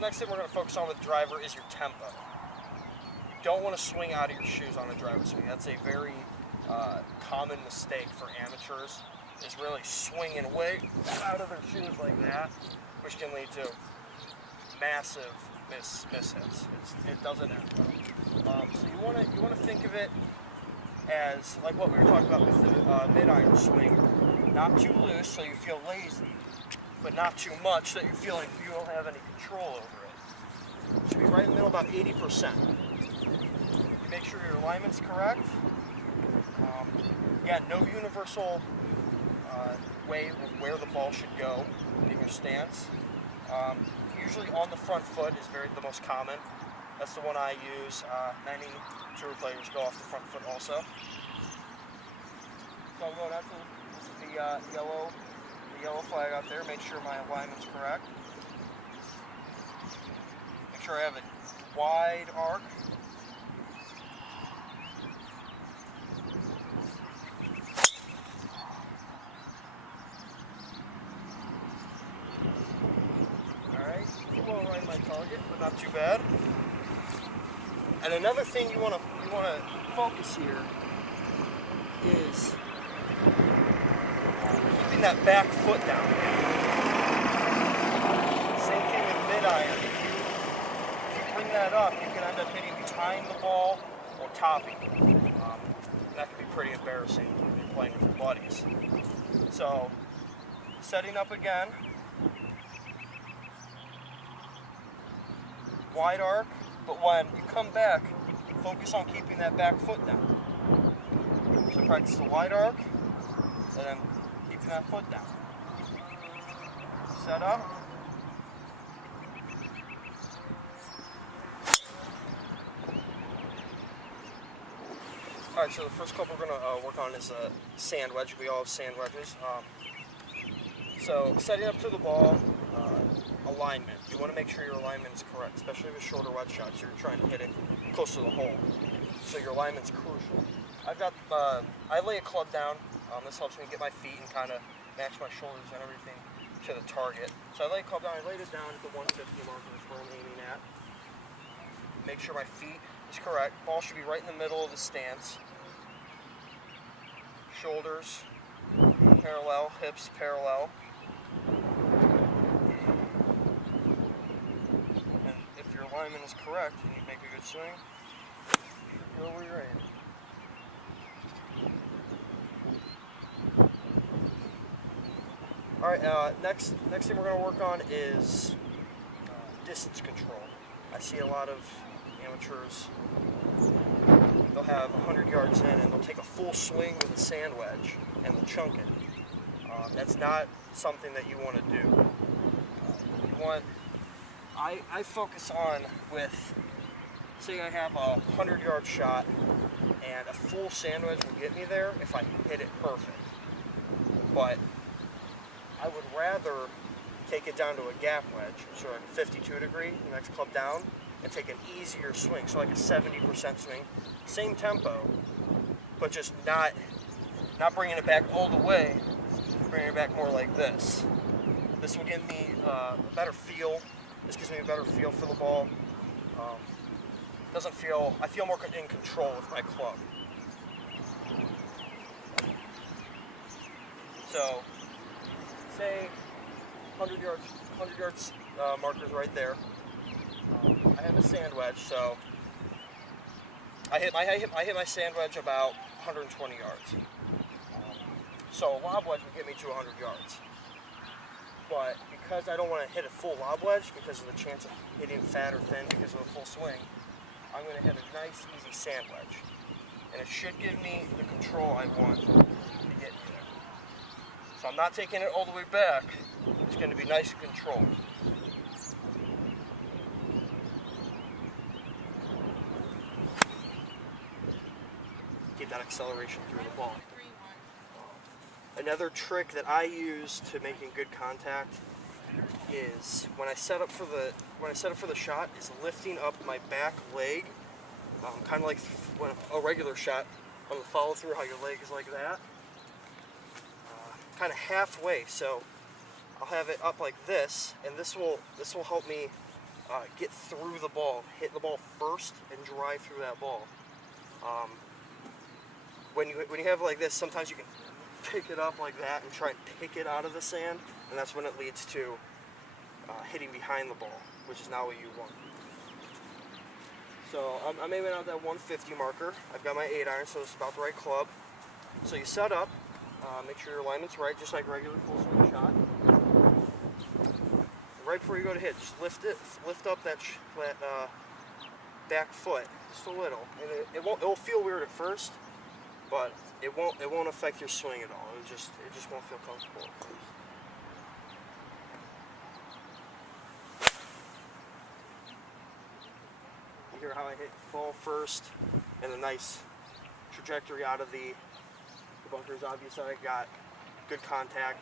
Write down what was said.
the next thing we're going to focus on with the driver is your tempo. You don't want to swing out of your shoes on a driver swing. That's a very common mistake for amateurs, is really swinging way out of their shoes like that, which can lead to massive mishits. It doesn't end well. So you want to think of it as like what we were talking about with the mid-iron swing. Not too loose so you feel lazy, but not too much that you feel like you don't have any control over it. It should be right in the middle, about 80%. You make sure your alignment's correct. Again, no universal way of where the ball should go in your stance. Usually on the front foot is the most common. That's the one I use. Many tour players go off the front foot also. So I'm going out to the yellow flag out there. Make sure my alignment's correct. Make sure I have a wide arc. Right my target, but not too bad. And another thing you want to focus here is keeping that back foot down. Same thing with mid-iron. If you bring that up, you can end up hitting behind the ball or topping. That can be pretty embarrassing when you're playing with your buddies. So, setting up again. Wide arc, but when you come back, focus on keeping that back foot down. So practice the wide arc, and then keeping that foot down. Set up. Alright, so the first couple we're going to work on is a sand wedge. We all have sand wedges. So setting up to the ball, alignment. You want to make sure your alignment is correct, especially with shorter wedge shots. You're trying to hit it close to the hole, so your alignment's crucial. I lay a club down. This helps me get my feet and kind of match my shoulders and everything to the target. So I lay a club down. I laid it down at the 150 mark, is where I'm aiming at. Make sure my feet is correct. Ball should be right in the middle of the stance. Shoulders parallel, hips parallel. Alignment is correct and you make a good swing, you go where you're aiming. Alright, next thing we're going to work on is distance control. I see a lot of amateurs, they'll have 100 yards in and they'll take a full swing with a sand wedge and they'll chunk it. That's not something that you want to do. I focus on with, say I have a 100-yard shot and a full sand wedge will get me there if I hit it perfect. But I would rather take it down to a gap wedge, so like a 52 degree, the next club down, and take an easier swing, so like a 70% swing. Same tempo, but just not bringing it back all the way, bringing it back more like this. This will give me a better feel. This gives me a better feel for the ball. I feel more in control with my club. So, say 100 yards markers right there. I have a sand wedge, so I hit my sand wedge about 120 yards. So a lob wedge would get me to 100 yards. But because I don't want to hit a full lob wedge because of the chance of hitting fat or thin because of a full swing, I'm going to hit a nice, easy sand wedge. And it should give me the control I want to get there. So I'm not taking it all the way back. It's going to be nice and controlled. Keep that acceleration through the ball. Another trick that I use to making good contact is when I set up for the shot is lifting up my back leg, kind of like when a regular shot on the follow through, how your leg is like that, kind of halfway. So I'll have it up like this, and this will help me get through the ball, hit the ball first, and drive through that ball. When you have it like this, sometimes you can pick it up like that and try and pick it out of the sand, and that's when it leads to hitting behind the ball, which is not what you want. So I'm aiming out that 150 marker. I've got my 8-iron, so it's about the right club. So you set up, make sure your alignment's right, just like regular full swing shot. Right before you go to hit, just lift up that back foot just a little, and it will feel weird at first, but it won't affect your swing at all. It just won't feel comfortable at first. You hear how I hit ball first, and a nice trajectory out of the bunkers. Obviously, I got good contact.